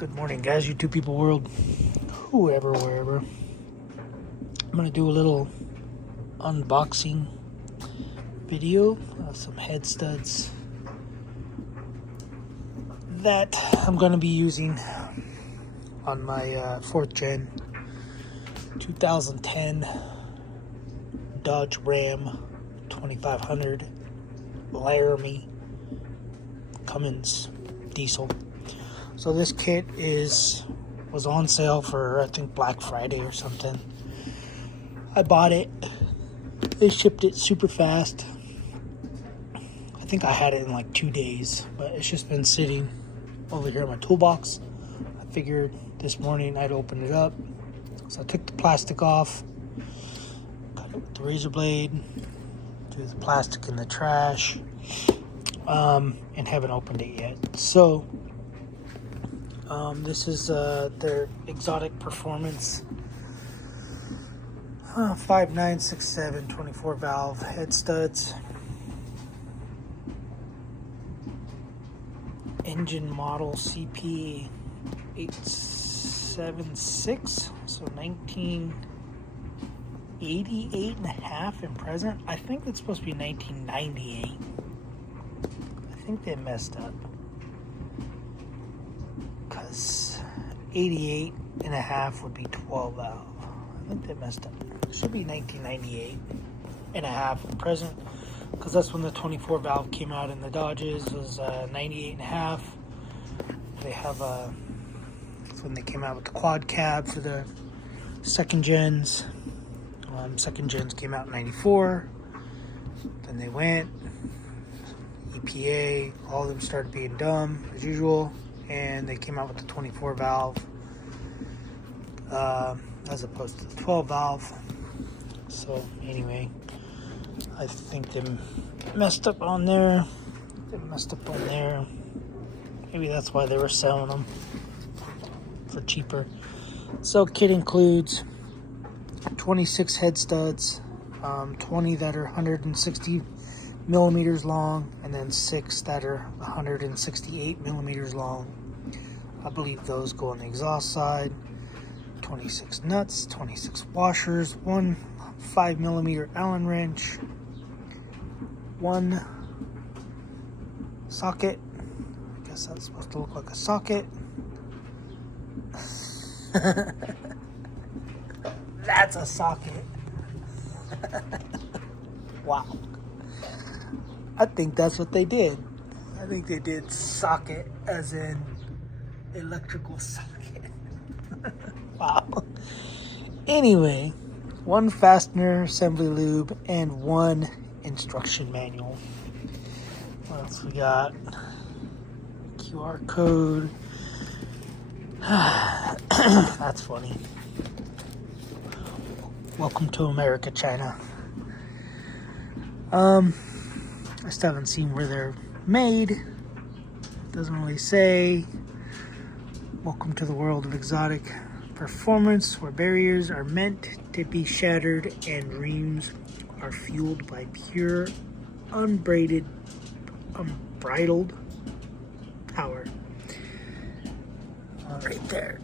Good morning, guys, YouTube people world, whoever, wherever. I'm going to do a little unboxing video of some head studs that I'm going to be using on my 4th gen 2010 Dodge Ram 2500 Laramie Cummins diesel. So this kit was on sale for, I think, Black Friday or something. I bought it. They shipped it super fast. I think I had it in like 2 days, but it's just been sitting over here in my toolbox. I figured this morning I'd open it up. So I took the plastic off, cut it with the razor blade, threw the plastic in the trash, and haven't opened it yet. So this is their XOTIC Performance 5967 24 valve head studs. Engine model CP 876, so 1988 and a half in present. I think it's supposed to be 1998. I think they messed up, because 88 and a half would be 12 valve. I think they messed up. It should be 1998 and a half in present, because that's when the 24 valve came out in the Dodges. Was 98 and a half. They have that's when they came out with the quad cab for the second gens. Second gens came out in 94. Then they went EPA, all of them started being dumb as usual, and they came out with the 24 valve as opposed to the 12 valve. So anyway, I think they messed up on there. Maybe that's why they were selling them for cheaper. So kit includes 26 head studs, 20 that are 160 millimeters long, and then 6 that are 168 millimeters long. I believe those go on the exhaust side. 26 nuts, 26 washers, 1 5 millimeter Allen wrench, 1 socket. I guess that's supposed to look like a socket. That's a socket. Wow. I think that's what they did. I think they did socket as in electrical socket. Wow. Anyway, 1 fastener assembly lube and 1 instruction manual. What else we got? QR code. That's funny. Welcome to America, China. I still haven't seen where they're made. Doesn't really say. Welcome to the world of exotic performance, where barriers are meant to be shattered and dreams are fueled by pure, unbridled power. Right there.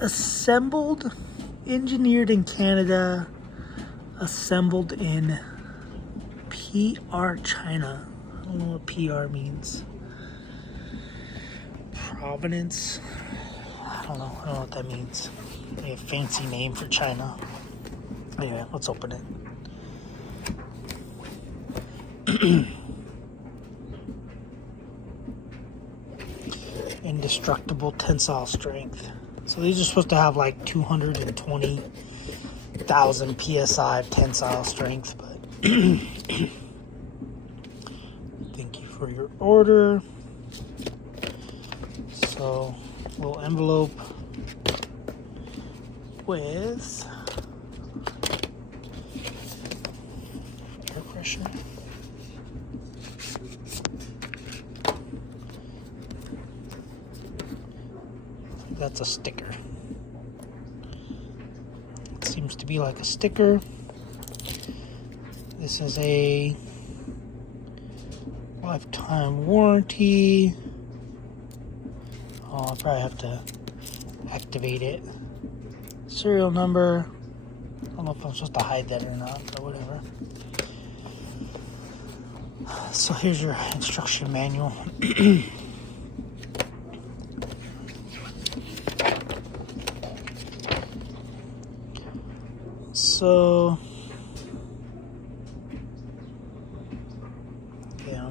Assembled, engineered in Canada, assembled in PR China. I don't know what PR means. Provenance. I don't know what that means. Maybe a fancy name for China. Anyway, let's open it. Indestructible tensile strength. So these are supposed to have like 220,000 psi of tensile strength, but thank you for your order. So, little envelope with air freshener. That's a sticker. It seems to be like a sticker. This is a lifetime warranty. Oh, I'll probably have to activate it. Serial number. I don't know if I'm supposed to hide that or not, but whatever. So here's your instruction manual. So yeah.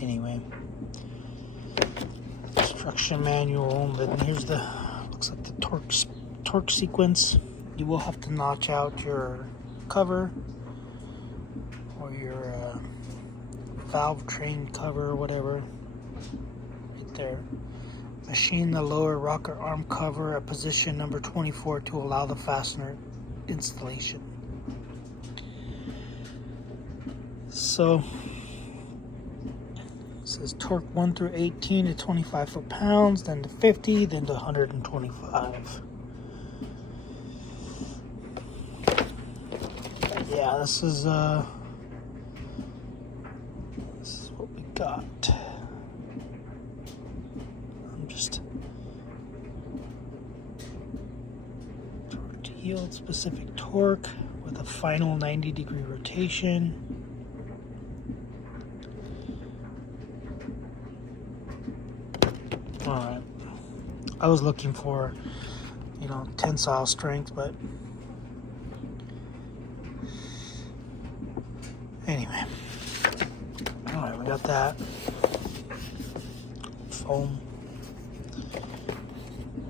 Anyway, instruction manual. Then here's the looks like the torque sequence. You will have to notch out your cover or your valve train cover or whatever. Right there. Machine the lower rocker arm cover at position number 24 to allow the fastener installation. So it says torque 1 through 18 to 25 foot-pounds, then to 50, then to 125. Yeah, this is what we got. I'm just torque to yield specific torque with a final 90-degree rotation. All right. I was looking for, tensile strength, but anyway. All right, we got that. Foam.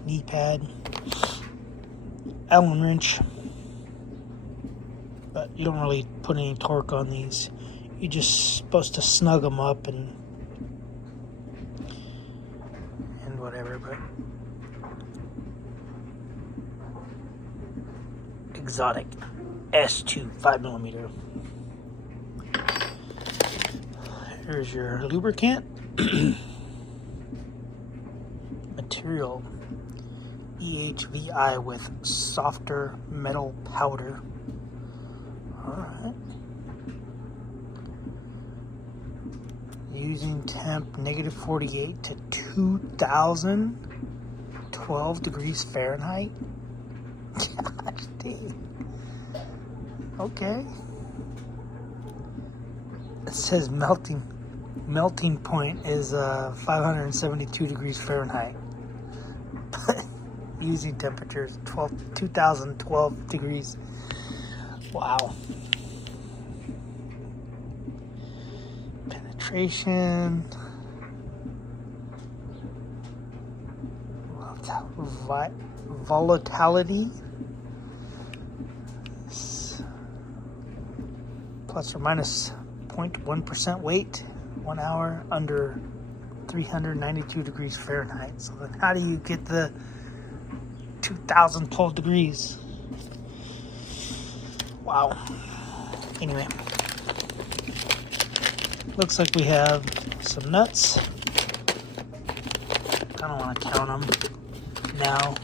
Knee pad. Allen wrench. But you don't really put any torque on these. You're just supposed to snug them up and whatever, but XOTIC S2 5mm. Here's your lubricant. Material EHVI with softer metal powder. Alright. Using temp negative 48 to 2012 degrees Fahrenheit. Gosh dang. Okay. It says melting point is 572 degrees Fahrenheit. But using temperatures 2012 degrees. Wow. Penetration. Volatility. Plus or minus 0.1% weight. 1 hour under 392 degrees Fahrenheit. So then how do you get the 2012 degrees? Wow. Anyway. Looks like we have some nuts. I don't want to count them now.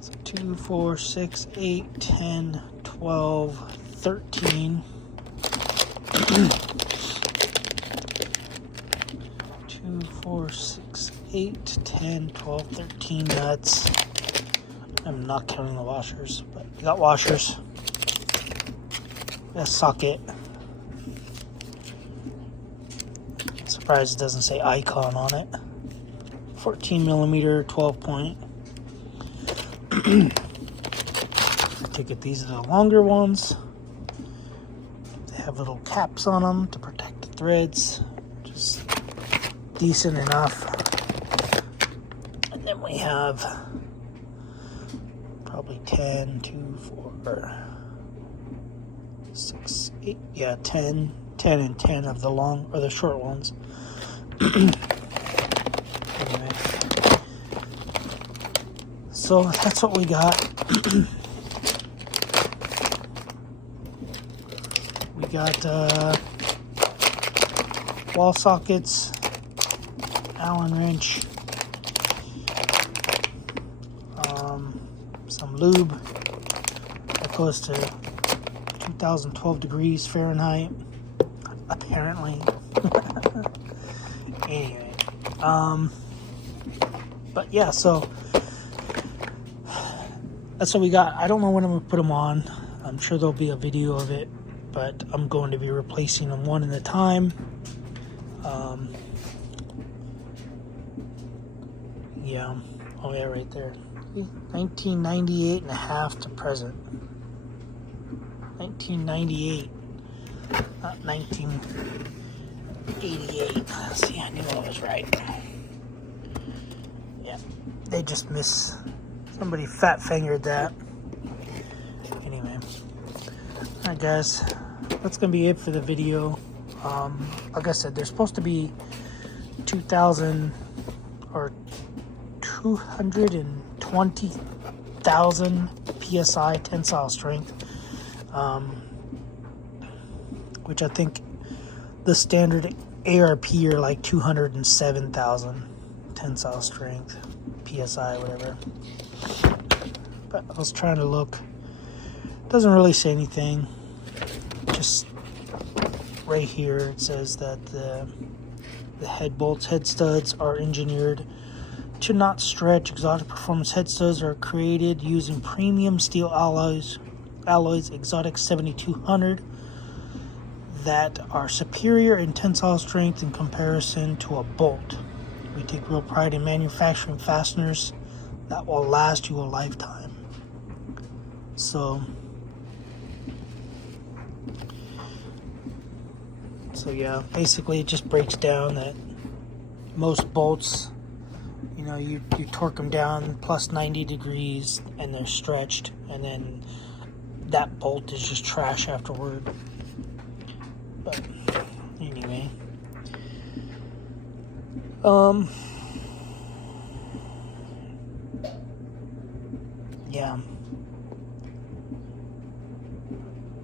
So 2, 4, 6, 8, 10, 12, 13. 2, 4, 6, 8, 10, 12, 13 nuts. I'm not counting the washers, but we got washers. We got a socket. Surprised it doesn't say icon on it. 14mm 12 point. I take it these are the longer ones. They have little caps on them to protect the threads. Just decent enough. And then we have probably 10, 2, 4, 6, 8, yeah, 10 and 10 of the long or the short ones. Anyway. So that's what we got. We got wall sockets, Allen wrench, some lube that goes to 2012 degrees Fahrenheit, apparently. Anyway, but yeah, so that's what we got. I don't know when I'm gonna put them on. I'm sure there'll be a video of it, but I'm going to be replacing them one at a time. Yeah, oh yeah, right there. 1998 and a half to present. 1998, not 1988. See, I knew I was right. Yeah, they just somebody fat fingered that. Anyway, alright guys, that's gonna be it for the video. Like I said, there's supposed to be 2,000 or 220,000 psi tensile strength, which I think the standard ARP are like 207,000 tensile strength psi, whatever. But I was trying to look. Doesn't really say anything. Just right here it says that the head bolts, head studs are engineered to not stretch. Exotic performance head studs are created using premium steel alloys XOTIC 7200 that are superior in tensile strength in comparison to a bolt. We take real pride in manufacturing fasteners that will last you a lifetime. So yeah, basically it just breaks down that most bolts, you know, you torque them down plus 90 degrees and they're stretched, and then that bolt is just trash afterward. But anyway, yeah,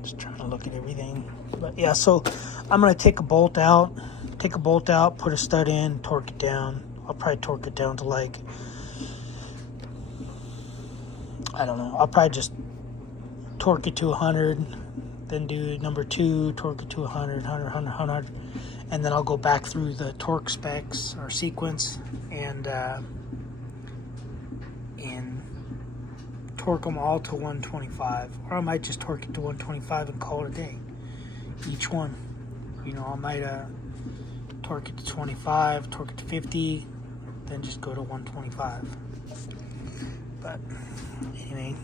just trying to look at everything. But yeah, so I'm gonna take a bolt out, put a stud in, torque it down. I'll probably torque it down to like, I don't know, I'll probably just torque it to 100, then do number 2, torque it to 100, and then I'll go back through the torque specs or sequence and torque them all to 125, or I might just torque it to 125 and call it a day. Each one, you know, I might torque it to 25, torque it to 50, then just go to 125. But anyway,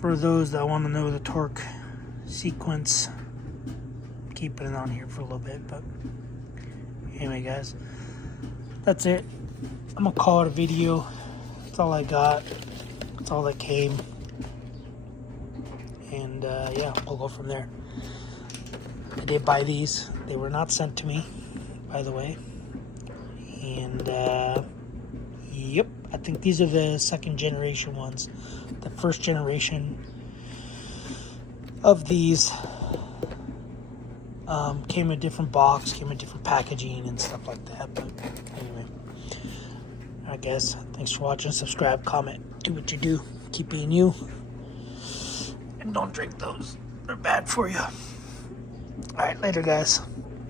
for those that want to know the torque sequence, I'm keeping it on here for a little bit. But anyway guys, that's it. I'm gonna call it a video. That's all I got. That's all that came. And yeah, we'll go from there. I did buy these. They were not sent to me, by the way. And yep, I think these are the second generation ones. The first generation of these came in a different box, came in different packaging and stuff like that. But anyway, I guess thanks for watching. Subscribe, comment, do what you do, keep being you, and don't drink those. They're bad for you. All right, later guys.